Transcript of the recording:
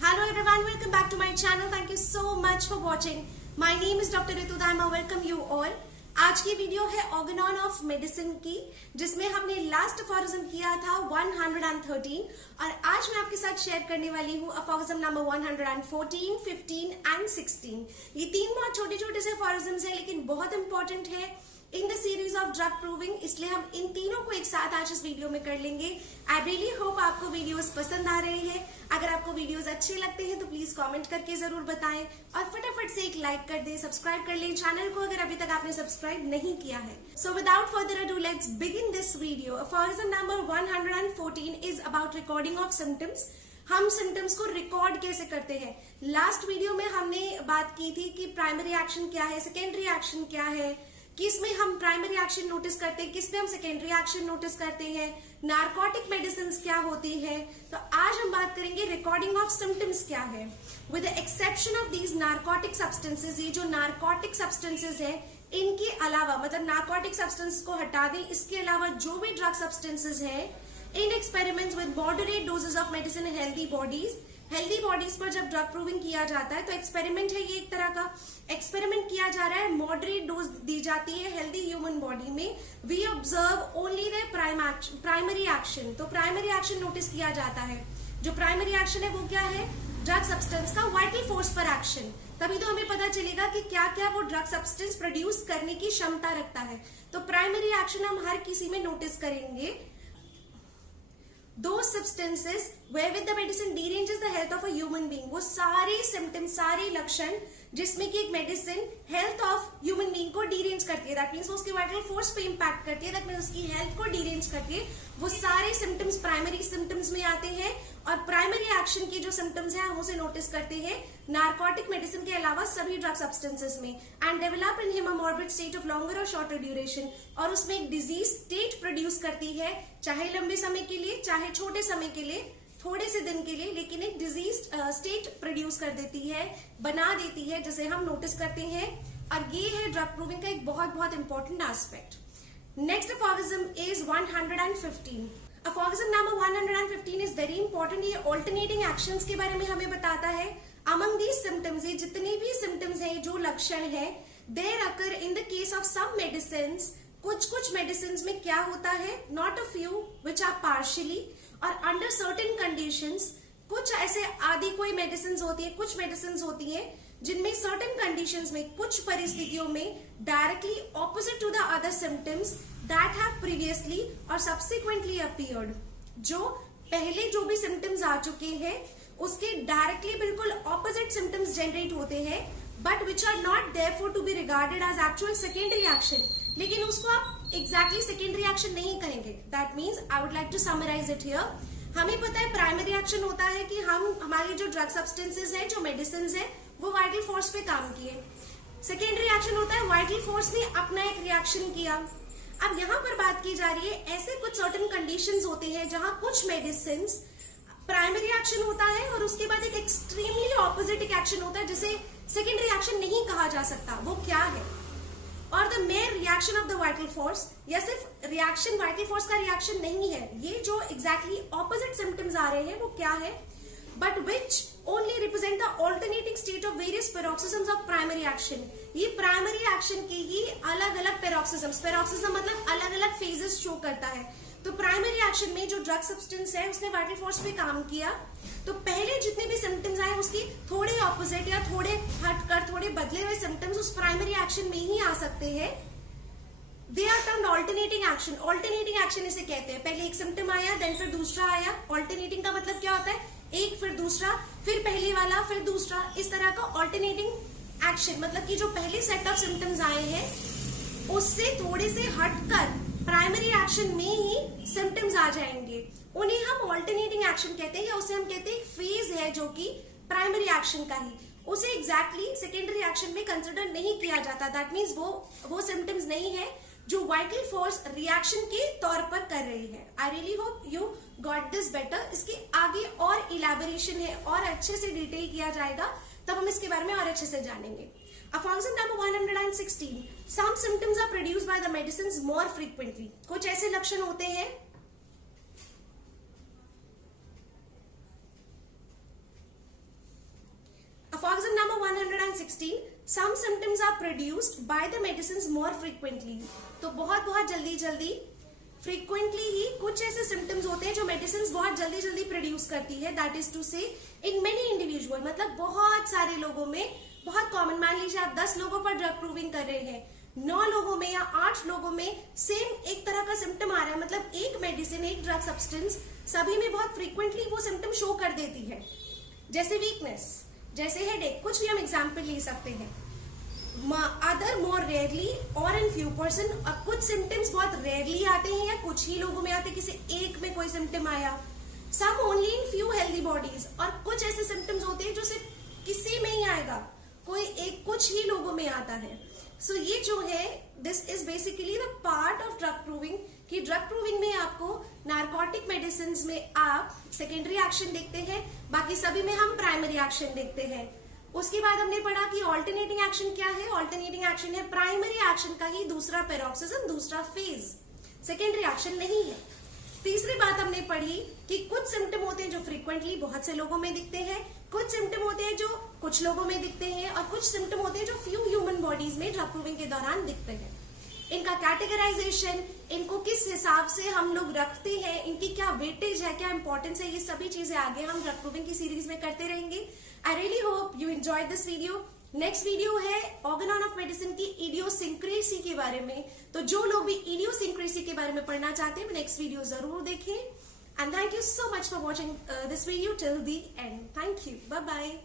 Hello everyone, welcome back to my channel. Thank you so much for watching. My name is Dr. Ritu Daima. Welcome you all. आज की video है Organon of medicine की, जिसमें हमने last अफॉरिज्म किया था 113 और आज मैं आपके साथ शेयर करने वाली हूँ अफॉरिज्म नंबर 114, 15 एंड 16। ये तीन बहुत छोटे छोटे से अफॉरिज्म्स हैं लेकिन बहुत इंपॉर्टेंट है in the series of drug proving, इसलिए हम इन तीनों को एक साथ आज इस वीडियो में कर लेंगे। आई रियली होप आपको वीडियोस पसंद आ रहे हैं। अगर आपको वीडियोस अच्छे लगते हैं तो प्लीज कमेंट करके जरूर बताएं और फटाफट से एक लाइक कर दें, सब्सक्राइब कर लें चैनल को अगर अभी तक आपने सब्सक्राइब नहीं किया है। So without further ado let's begin this video. Aphorism number 114 is about recording of symptoms. हम सिम्टम्स को रिकॉर्ड कैसे करते हैं? लास्ट वीडियो में हमने बात की थी कि प्राइमरी एक्शन क्या है, सेकेंडरी एक्शन क्या है, किसमें हम प्राइमरी एक्शन नोटिस करते हैं, किसमें हम सेकेंडरी एक्शन नोटिस करते हैं, नार्कोटिक मेडिसिन क्या होती है। तो आज हम बात करेंगे रिकॉर्डिंग ऑफ सिम्टम्स क्या है। With the exception of these narcotic substances, ये जो नार्कोटिक सब्सटेंसेज है इनके अलावा, मतलब नार्कोटिक सब्सटेंस को हटा दें, इसके अलावा जो भी ड्रग सब्सटेंसेज है in experiments with moderate doses of medicine in healthy bodies पर जब ड्रग प्रूविंग किया जाता है तो एक्सपेरिमेंट है, ये एक तरह का एक्सपेरिमेंट किया जा रहा है। मॉडरेट डोज दी जाती है हेल्दी ह्यूमन बॉडी में। We observe only the primary action. तो प्राइमरी एक्शन नोटिस किया जाता है। जो प्राइमरी एक्शन है वो क्या है? ड्रग सब्सटेंस का वाइटल फोर्स पर एक्शन। तभी तो हमें पता चलेगा कि क्या क्या वो ड्रग सब्सटेंस प्रोड्यूस करने की क्षमता रखता है। तो प्राइमरी एक्शन हम हर किसी में नोटिस करेंगे। Those substances wherewith the medicine deranges the health of a human being, वो सारे सिम्टम्स, सारे लक्षण जिसमें कि एक medicine health of human being को डिरेंज करती है, दैट मीन्स उसकी वाइटल फोर्स पे इंपैक्ट करती है, दैट मीन्स उसकी हेल्थ को डिरेंज करती है, वो सारे सिम्टम्स प्राइमरी सिम्टम्स में आते हैं। और प्राइमरी एक्शन की जो सिम्टम्स हैं हम उसे नोटिस करते हैं नार्कोटिक मेडिसिन के अलावा सभी ड्रग सब्सटेंसेस में। And develop in him a morbid state of longer और शॉर्टर ड्यूरेशन, और उसमें एक डिजीज स्टेट प्रोड्यूस करती है, चाहे लंबे समय के लिए चाहे छोटे समय के लिए, थोड़े से दिन के लिए, लेकिन एक डिजीज स्टेट प्रोड्यूस कर देती है, बना देती है, जिसे हम नोटिस करते हैं। और ये है ड्रग प्रूविंग का एक बहुत बहुत important aspect. Next aphorism is 115। Aphorism number 115 is very important. ये ऑल्टरनेटिंग एक्शंस के बारे में हमें बताता है। अमंग दीज सिम्टम्स, ये जितने भी सिम्टम्स हैं, जो लक्षण है, there occur in the case of some medicine. कुछ मेडिसिन में क्या होता है? Not a few which are partially or under certain conditions. कुछ ऐसे आदि कोई मेडिसिन होती है, कुछ मेडिसिन होती है जिनमें सर्टेन कंडीशंस में, कुछ परिस्थितियों में directly opposite to the other symptoms that have previously or subsequently appeared. जो पहले जो भी सिम्टम्स आ चुके हैं उसके डायरेक्टली बिल्कुल ऑपोजिट सिम्टम्स जनरेट होते हैं, but which are not therefore to be regarded as actual secondary action. लेकिन उसको आप एग्जैक्टली सेकेंडरी एक्शन नहीं कहेंगे। That means I would like to summarise it here. हमें पता है प्राइमरी एक्शन होता है कि हमारी जो ड्रग सब्सटेंसेज है, जो मेडिसिन है, वो वाइटल फोर्स पे काम किए। सेकेंडरी एक्शन होता है वाइटल फोर्स ने अपना एक रिएक्शन किया। अब यहाँ पर बात की जा रही है ऐसे कुछ सर्टेन कंडीशंस होते हैं जहां कुछ मेडिसिन प्राइमरी एक्शन होता है और उसके बाद एक एक्सट्रीमली ऑपोजिट एक्शन होता है जिसे सेकेंडरी एक्शन नहीं कहा जा सकता। वो क्या है? और the mayor reaction of the vital force, या सिर्फ रिएक्शन, वाइटल फोर्स का रिएक्शन नहीं है, ये जो एग्जैक्टली ऑपोजिट सिम्टम्स आ रहे हैं वो क्या है? But which only represent the alternating state of various paroxysms of primary action. ये प्राइमरी एक्शन के ही अलग अलग पैरोक्सिज्म्स, पैरोक्सिज्म मतलब अलग अलग फेजेस शो करता है। तो प्राइमरी एक्शन में जो ड्रग सब्सटेंस है उसने वाइटल फोर्स पे काम किया, तो पहले जितने भी सिम्टम्स आए उसकी थोड़े ऑपोजिट या थोड़े हटकर, थोड़े बदले हुए सिम्टम्स उस प्राइमरी एक्शन में ही आ सकते हैं। They are termed alternating action. Alternating action इसे कहते हैं। पहले एक सिम्टम आया, देन फिर दूसरा आया। ऑल्टरनेटिंग का मतलब क्या होता है? एक फिर दूसरा, फिर पहले वाला, फिर दूसरा, इस तरह का ऑल्टरनेटिंग एक्शन। मतलब कि जो पहले सेट ऑफ सिम्टम्स आए हैं उससे थोड़े से हटकर प्राइमरी एक्शन में ही सिम्टम्स आ जाएंगे, उन्हें हम ऑल्टरनेटिंग एक्शन कहते हैं, या उसे हम कहते हैं फेज है जो कि प्राइमरी एक्शन का ही, उसे एग्जैक्टली सेकेंडरी एक्शन में कंसिडर नहीं किया जाता। दैट मीन्स वो सिम्टम्स नहीं है जो वाइटल फोर्स रिएक्शन के तौर पर कर रही है। I really hope you got this better. इसके आगे और इलैबोरेशन है और अच्छे से डिटेल किया जाएगा, तब हम इसके बारे में और अच्छे से जानेंगे। Aphorism number 116, some symptoms are produced by the medicines more frequently. कुछ ऐसे लक्षण होते हैं 16 some symptoms are produced by the medicines more frequently। तो बहुत जल्दी फ्रीक्वेंटली ही कुछ ऐसे सिम्टम्स होते हैं जो मेडिसिन बहुत जल्दी प्रोड्यूस करती है। दैट इज टू से इन मेनी इंडिविजुअल, मतलब बहुत सारे लोगों में, बहुत कॉमन। मान लीजिए आप 10 लोगों पर ड्रग प्रूविंग कर रहे हैं, 9 लोगों में या 8 लोगों में सेम एक तरह का सिम्टम आ रहा है, मतलब एक मेडिसिन, एक ड्रग सब्सटेंस सभी में बहुत फ्रीक्वेंटली वो सिम्टम शो कर देती है। जैसे वीकनेस, जैसे हेडेक, कुछ भी हम एग्जाम्पल ले सकते हैं। अदर मोर रेयरली और इन फ्यू पर्सन, और कुछ सिम्टम्स बहुत रेयरली आते हैं या कुछ ही लोगों में आते हैं, किसी एक में कोई सिम्टम आया। Some only in few healthy bodies, और कुछ ऐसे सिम्टम्स होते हैं जो सिर्फ किसी में ही आएगा, कोई एक कुछ ही लोगों में आता है। सो ये जो है, this is basically the part of drug proving, कि ड्रग प्रूविंग में आपको नार्कोटिक मेडिसिन में आप सेकेंडरी एक्शन देखते हैं, बाकी सभी में हम प्राइमरी एक्शन देखते हैं। उसके बाद हमने पढ़ा कि ऑल्टरनेटिंग एक्शन क्या है। ऑल्टरनेटिंग एक्शन है प्राइमरी एक्शन का ही दूसरा पैरोक्सिज्म, दूसरा फेज, सेकेंडरी एक्शन नहीं है। तीसरी बात हमने पढ़ी कि कुछ सिम्टम होते हैं जो फ्रीक्वेंटली बहुत से लोगों में दिखते हैं, कुछ सिम्टम होते हैं जो कुछ लोगों में दिखते हैं, और कुछ सिम्टम होते हैं जो फ्यू ह्यूमन बॉडीज में ड्रग प्रूविंग के दौरान दिखते हैं। इनका कैटेगराइजेशन, इनको किस हिसाब से हम लोग रखते हैं, इनकी क्या वेटेज है, क्या इंपॉर्टेंस है, ये सभी चीजें आगे हम ड्रग प्रूविंग की सीरीज में करते रहेंगे। I really hope you enjoyed this video. Next video है ऑर्गन ऑफ मेडिसिन की इडियोसिंक्रेसी के बारे में, तो जो लोग भी इडियोसिंक्रेसी के बारे में पढ़ना चाहते हैं नेक्स्ट वीडियो जरूर देखें। And thank you so much for watching this video till the end. Thank you, bye bye.